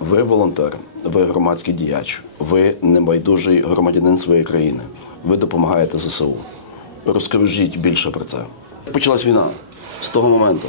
Ви волонтер, ви громадський діяч, ви небайдужий громадянин своєї країни. Ви допомагаєте ЗСУ. Розкажіть більше про це. Почалась війна з того моменту?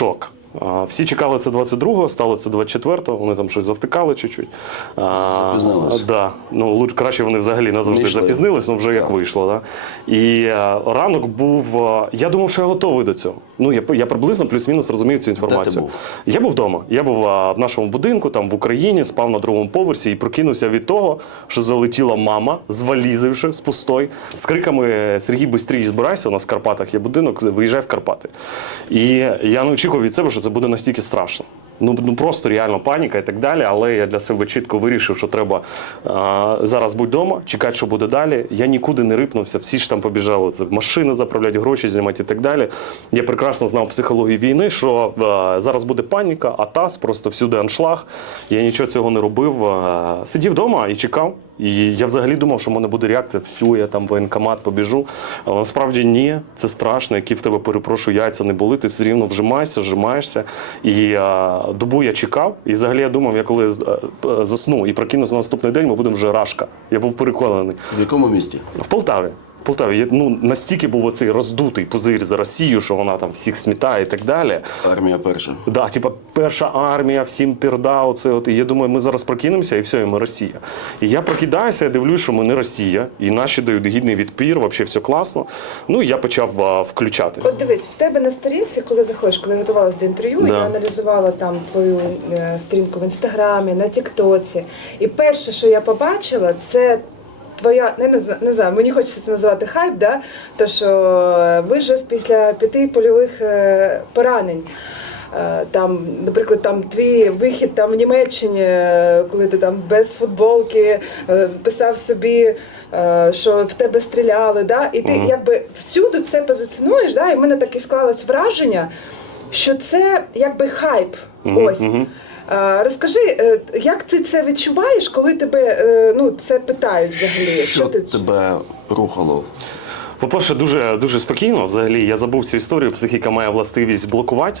шок. Всі чекали це 22-го, стало це 24-го, вони там щось завтикали чуть-чуть. Да. Ну, лучше, краще вони взагалі назавжди запізнились, ну вже як вийшло. Да? І е, ранок був. е, я думав, що я готовий до цього. Ну, я, я приблизно плюс-мінус розумію цю інформацію. був? Я був вдома. Я був а, в нашому будинку, там в Україні, спав на другому поверсі і прокинувся від того, що залетіла мама з валізою з пустой, з криками Сергій бистрій збирайся. У нас в Карпатах є будинок, виїжджай в Карпати. І я не очікував від себе, що це буде настільки страшно. Ну, ну просто реально паніка і так далі. Але я для себе чітко вирішив, що треба а, зараз бути вдома, чекати, що буде далі. Я нікуди не рипнувся, всі ж там побіжали. Це машини заправляти, гроші знімати і так далі. Я прекрасно знав психологію війни, що а, зараз буде паніка, атас, просто всюди аншлаг. Я нічого цього не робив. А, сидів вдома і чекав. І я взагалі думав, що в мене буде реакція, всю, я там в воєнкомат побіжу. Але насправді ні, це страшно, які в тебе, перепрошую, яйця не були, ти все рівно вжимаєшся, вжимаєшся. І а, добу я чекав, і взагалі я думав, я коли е, засну і прокинуся на наступний день, ми будемо вже рашка. Я був переконаний. В якому місті? В Полтаві. В Полтаві я, ну, настільки був оцей роздутий пузир за Росію, що вона там всіх смітає і так далі. Армія перша. Да, типа перша армія, всім пірда. Оце от. І я думаю, ми зараз прокинемося, і все, і ми Росія. І я прокидаюся, я дивлюсь, що ми не Росія, і наші дають гідний відпір, взагалі все класно. Ну і я почав а, включати. От дивись, в тебе на сторінці, коли заходиш, коли я готувалася до інтерв'ю, Да. я аналізувала там твою е, сторінку в інстаграмі, на Тіктоці. І перше, що я побачила, це твоя, не, не, не знаю, мені хочеться це називати хайп, да? то що е, вижив після п'яти польових е, поранень. Е, Там, наприклад, там твій вихід там в Німеччині, коли ти там без футболки писав собі, що в тебе стріляли, да? і ти Мгм. якби всюди це позиціонуєш, да? і в мене таке склалось враження, що це якби хайп. Мгм, Ось. Е, Розкажи, е, як ти це відчуваєш, коли тебе е, ну, це питають взагалі? Що ти тебе рухало? По-перше, дуже дуже спокійно. Взагалі, я забув цю історію. Психіка має властивість блокувати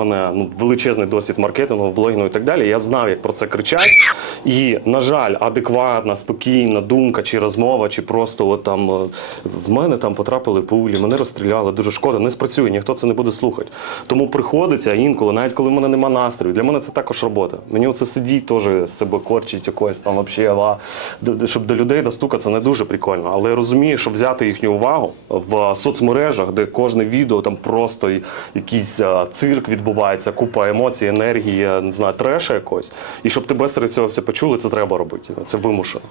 мене ну, величезний досвід маркетингу, блогінгу і так далі. Я знав, як про це кричать. І, на жаль, адекватна, спокійна думка чи розмова, чи просто от там е, в мене там потрапили пулі, мене розстріляли, дуже шкода, не спрацює, ніхто це не буде слухати. Тому приходиться інколи, навіть коли в мене нема настрою. Для мене це також робота. Мені оце сидіть теж з себе корчить якось там вообще, щоб до людей достукатися не дуже прикольно. Але я розумію, що взяти їхню увагу в соцмережах, де кожне відео там просто якийсь а, цирк відбувається, купа емоцій, енергії, не знаю, треша якось. І щоб тебе серед цього все почули, це треба робити. Це вимушено.